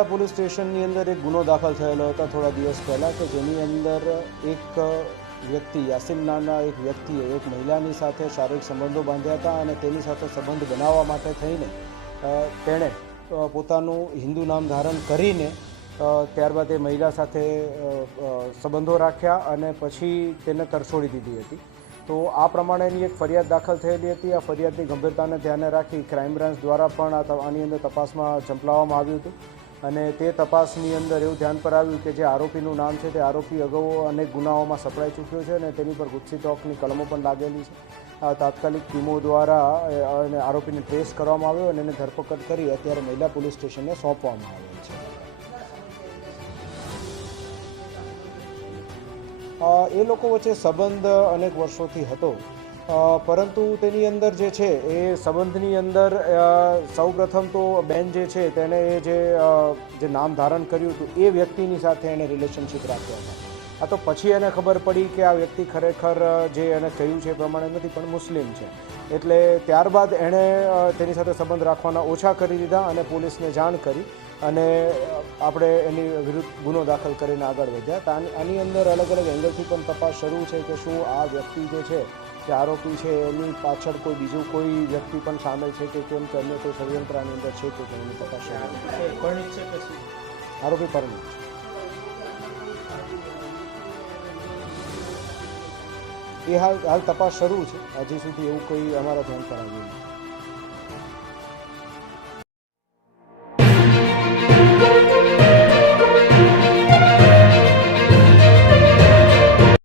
મહિલા પોલીસ સ્ટેશનની અંદર એક ગુનો દાખલ થયેલો હતો થોડા દિવસ પહેલાં કે જેની અંદર એક વ્યક્તિ યાસીન નામના એક વ્યક્તિએ એક મહિલાની સાથે શારીરિક સંબંધો બાંધ્યા હતા અને તેની સાથે સંબંધ બનાવવા માટે થઈને તેણે પોતાનું હિન્દુ નામ ધારણ કરીને ત્યારબાદ એ મહિલા સાથે સંબંધો રાખ્યા અને પછી તેને તરછોડી દીધી હતી। તો આ પ્રમાણેની એક ફરિયાદ દાખલ થયેલી હતી। આ ફરિયાદની ગંભીરતાને ધ્યાને રાખી ક્રાઇમ બ્રાન્ચ દ્વારા પણ આની અંદર તપાસમાં ઝંપલાવવામાં આવ્યું હતું અને તે તપાસની અંદર એવું ધ્યાન પર આવ્યું કે જે આરોપીનું નામ છે તે આરોપી અગાઉ અનેક ગુનાઓમાં સપડાઈ ચૂક્યો છે અને તેની પર ગુસ્સી ટોકની કલમો પણ લાગેલી છે। તાત્કાલિક ટીમો દ્વારા આરોપીને ટ્રેસ કરવામાં આવ્યો અને એને ધરપકડ કરી અત્યારે મહિલા પોલીસ સ્ટેશનને સોંપવામાં આવેલ છે। એ લોકો વચ્ચે સંબંધ અનેક વર્ષોથી હતો, પરંતુ તેની અંદર જે છે એ સંબંધની અંદર સૌપ્રથમ તો બેન જે છે તેણે એ જે નામ ધારણ કર્યું હતું એ વ્યક્તિની સાથે એણે રિલેશનશિપ રાખ્યા હતા। તો પછી એને ખબર પડી કે આ વ્યક્તિ ખરેખર જે એને કહ્યું છે એ પ્રમાણે નથી પણ મુસ્લિમ છે, એટલે ત્યારબાદ એણે તેની સાથે સંબંધ રાખવાના ઓછા કરી દીધા અને પોલીસને જાણ કરી અને આપણે એની વિરુદ્ધ ગુનો દાખલ કરીને આગળ વધ્યા। તો આની અંદર અલગ અલગ એંગલથી પણ તપાસ શરૂ છે કે શું આ વ્યક્તિ જે છે જે આરોપી છે એની પાછળ કોઈ બીજું કોઈ વ્યક્તિ પણ સામેલ છે કે કેમ કે અન્ય કોઈ ષડયંત્ર આની અંદર છે કે એની તપાસ શરૂ છે। આરોપી પરણિત છે, એ હાલ તપાસ શરૂ છે। હજી સુધી એવું કોઈ અમારા ધ્યાન પર આવ્યું નથી।